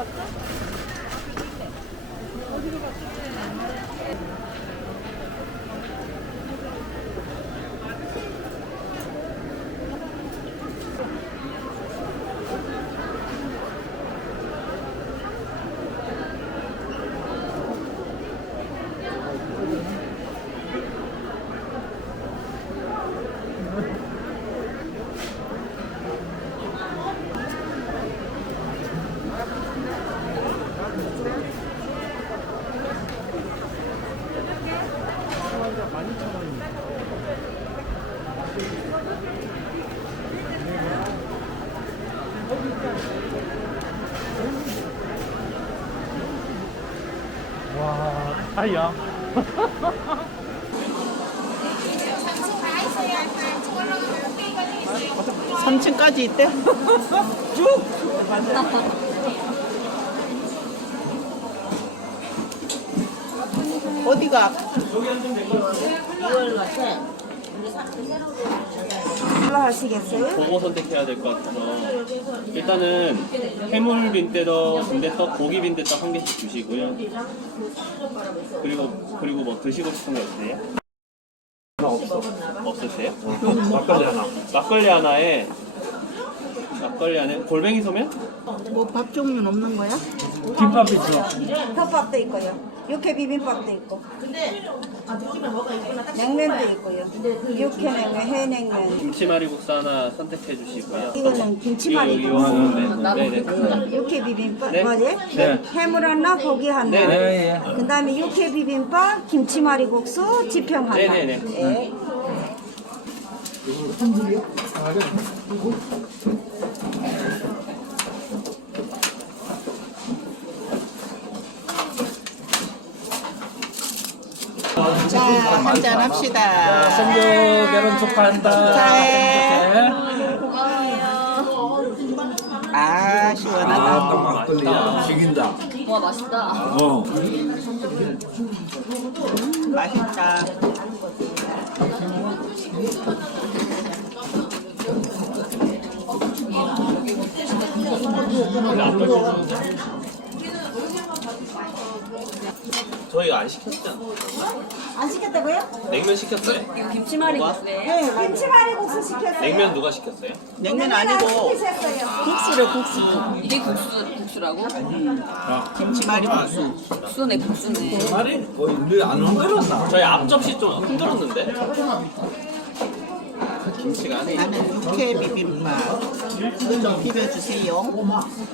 Okay. 와, 아야. 3층까지 있대? 쭉! 어디가? 올라 가시겠어요? 보고 선택해야 될 것 같아서 일단은 해물 빈대떡, 빈대떡, 고기 빈대떡 한 개씩 주시고요. 그리고 그리고 뭐 드시고 싶은 거 있으세요? 없어. 없으세요? 막걸리 하나. 막걸리 하나에 막걸리 안에 골뱅이 소면? 뭐 밥 종류는 없는 거야? 김밥 있어. 덮밥도 있고요. 육회 비빔밥도 있고. 냉면도 있고요. 육회 냉면, 해 냉면. 김치말이 국수 하나 선택해 주시고요. 이거는 김치말이 이거 이거 하나 네. 네네. 육회 비빔밥 네. 뭐지? 네. 해물 하나, 고기 하나. 네네. 그다음에 육회 비빔밥, 김치말이국수, 지평 하나. 네 네 네. 예. 한잔 합시다. 생일 결혼 축하한다. 축하해. 아, 시원하다. 막걸리야. 죽인다. 와 맛있다. 어. 맛있다. 저희가 안 시켰잖아. 안 시켰다고요? 냉면 시켰어요? 김치말이국수네. 네, 김치말이국수 시켰어요. 냉면 누가 시켰어요? 냉면 안 아니고 시키셨어요. 국수래, 국수. 이게 국수 국수라고? 김치말이 국수. 국수네 국수네. 말이 거의 우리 안 흔들었나? 저희 앞접시 좀 흔들었는데? 김치가 안에. 나는 육회 비빔밥. 좀 비벼주세요.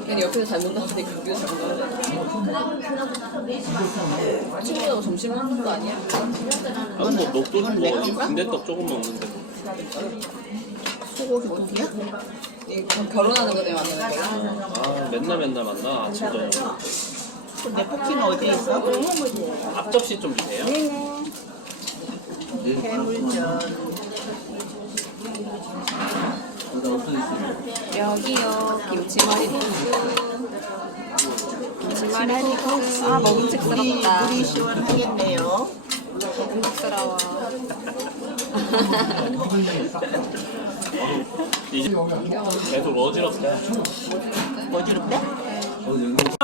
그냥 옆에서 잘 못 나오니까 여기서 잘못 나오네. 친구들하고 점심 먹는 거 아니야? 아뭐 녹두 뭐 빈대떡 조금 먹는데 소고기 어디야? 이거 결혼하는 거 때문에 만나는 거야? 아 맨날 맨날 만나 아침 저녁 내 포키는 어디 있어? 앞접시 좀 주세요 해물전. 여기요 김치말이국수. 김치말이 국수. 아 물이, 먹음직스럽다. 물이 시원하겠네요. 먹음직스러워. 이제 계속 어지럽게 어지럽대?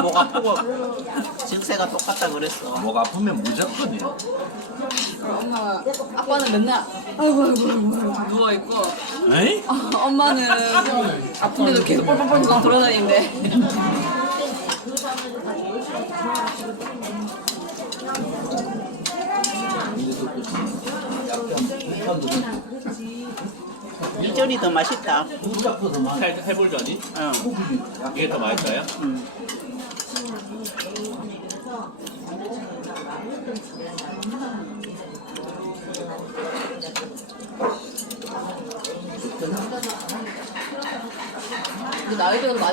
목 아프고 증세가 똑같다 그랬어. 목 아프면 무조건이야. 아빠는 맨날 아이고 아이고 아이고 누워 있고 에이? 엄마는 아픈데도 계속 뻘뻘뻘 돌아다니는데. 이전이 더 맛있다. 해, 해불전이 응. 이게 더 맛있어요? 근 데 나이 들어서 많이